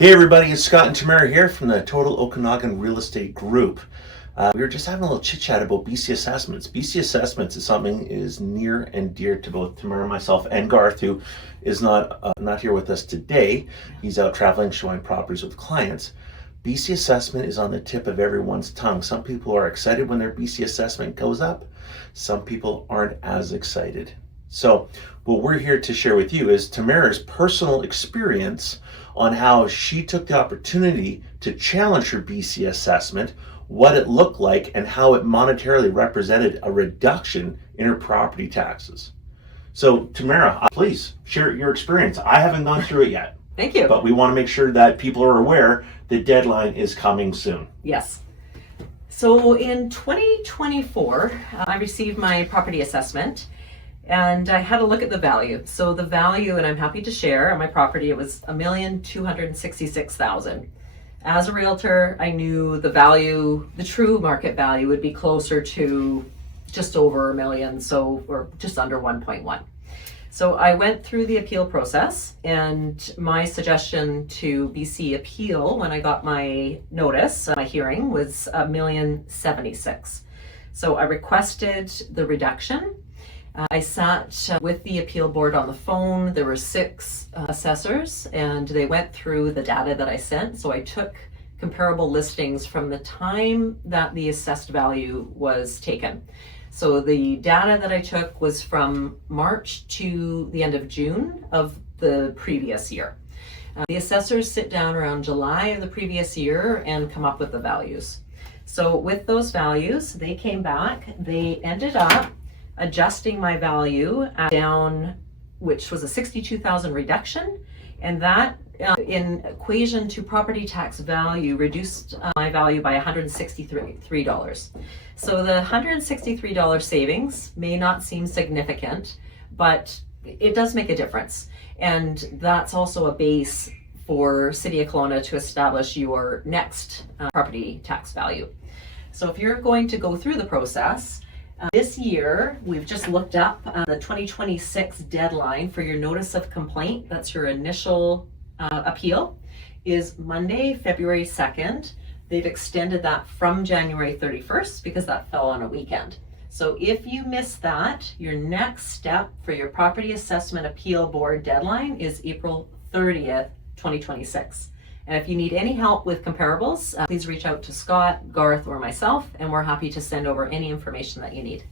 Hey everybody, it's Scott and Tamara here from the Total Okanagan Real Estate Group. We were just having a little chit chat about BC assessments. BC assessments is something is near and dear to both Tamara, myself, and Garth, who is not here with us today. He's out traveling, showing properties with clients. BC assessment is on the tip of everyone's tongue. Some people are excited when their BC assessment goes up. Some people aren't as excited. So what we're here to share with you is Tamara's personal experience on how she took the opportunity to challenge her BC assessment, what it looked like, and how it monetarily represented a reduction in her property taxes. So Tamara, please share your experience. I haven't gone through it yet. Thank you. But we want to make sure that people are aware the deadline is coming soon. Yes. So in 2024, I received my property assessment. And I had a look at the value. So the value, and I'm happy to share, on my property, it was $1,266,000. As a realtor, I knew the value, the true market value, would be closer to just over $1 million, or just under 1.1. So I went through the appeal process, and my suggestion to BC Appeal when I got my notice, my hearing, was $1,076,000. So I requested the reduction. I sat with the appeal board on the phone. There were 6 assessors, and they went through the data that I sent. So I took comparable listings from the time that the assessed value was taken. So the data that I took was from March to the end of June of the previous year. The assessors sit down around July of the previous year and come up with the values. So with those values, they came back, they ended up adjusting my value down, which was a $62,000 reduction, and that in equation to property tax value reduced my value by $163. So the $163 savings may not seem significant, but it does make a difference, and that's also a base for City of Kelowna to establish your next property tax value. So if you're going to go through the process, this year, we've just looked up the 2026 deadline for your notice of complaint. That's your initial appeal, is Monday, February 2nd. They've extended that from January 31st because that fell on a weekend. So if you miss that, your next step for your property assessment appeal board deadline is April 30th, 2026. And if you need any help with comparables, please reach out to Scott, Garth, or myself, and we're happy to send over any information that you need.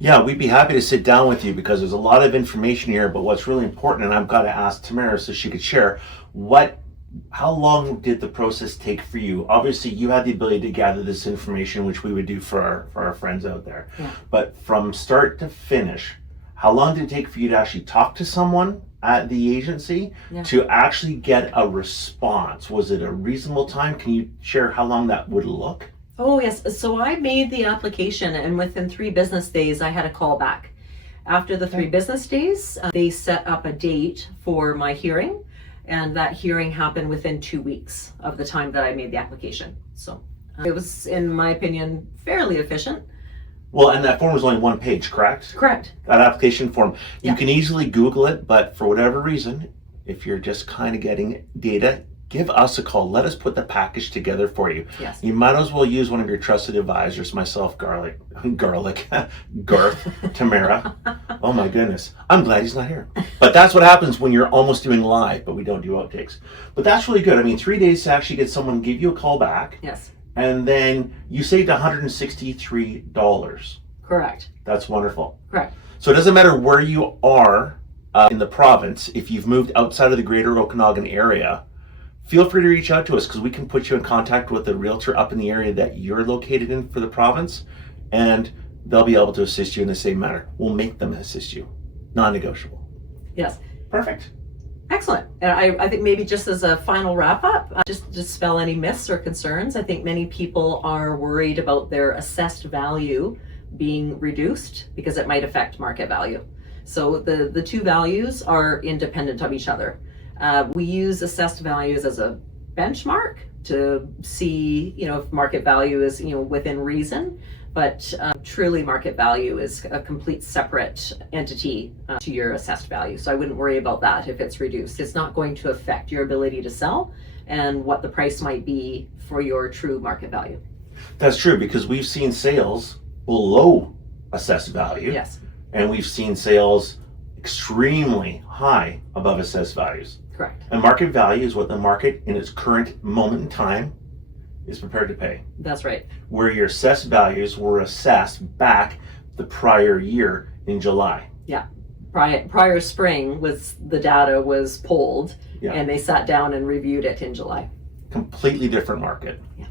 Yeah, we'd be happy to sit down with you because there's a lot of information here, but what's really important, and I've got to ask Tamara so she could share, how long did the process take for you? Obviously, you had the ability to gather this information, which we would do for our friends out there. Yeah. But from start to finish, how long did it take for you to actually talk to someone at the agency to actually get a response? Was it a reasonable time? Can you share how long that would look? Oh, yes. So I made the application, and within 3 business days, I had a call back. After the 3 business days, they set up a date for my hearing, and that hearing happened within 2 weeks of the time that I made the application. So it was, in my opinion, fairly efficient. Well, and that form was only 1 page, correct? Correct. That application form. Yeah. You can easily Google it, but for whatever reason, if you're just kind of getting data, give us a call. Let us put the package together for you. Yes. You might as well use one of your trusted advisors, myself, Garth, Tamara. Oh my goodness. I'm glad he's not here. But that's what happens when you're almost doing live, but we don't do outtakes. But that's really good. I mean, 3 days to actually get someone to give you a call back. Yes. And then you saved $163. Correct. That's wonderful. Correct. So it doesn't matter where you are in the province. If you've moved outside of the greater Okanagan area, feel free to reach out to us because we can put you in contact with a realtor up in the area that you're located in for the province, and they'll be able to assist you in the same manner. We'll make them assist you. Non-negotiable. Yes. Perfect. Excellent. And I think maybe just as a final wrap up, just to dispel any myths or concerns, I think many people are worried about their assessed value being reduced because it might affect market value. So the 2 values are independent of each other. We use assessed values as a benchmark to see, if market value is, within reason. But truly market value is a complete separate entity to your assessed value. So I wouldn't worry about that if it's reduced. It's not going to affect your ability to sell and what the price might be for your true market value. That's true, because we've seen sales below assessed value. Yes, And we've seen sales extremely high above assessed values. correct. And market value is what the market in its current moment in time is prepared to pay. That's right. Where your assessed values were assessed back the prior year in July. Prior spring was the data was polled, Yeah. and they sat down and reviewed it in July. Completely different market. Yeah.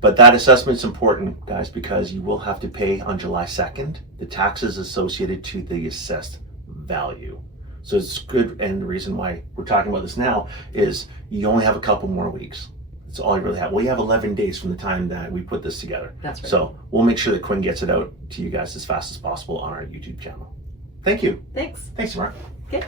But that assessment's important, guys, because you will have to pay on July 2nd the taxes associated to the assessed value. So it's good, and the reason why we're talking about this now is you only have a couple more weeks. That's all you really have. Well, you have 11 days from the time that we put this together. That's right. So we'll make sure that Quinn gets it out to you guys as fast as possible on our YouTube channel. Thank you. Thanks. Thanks, Tamara. Okay.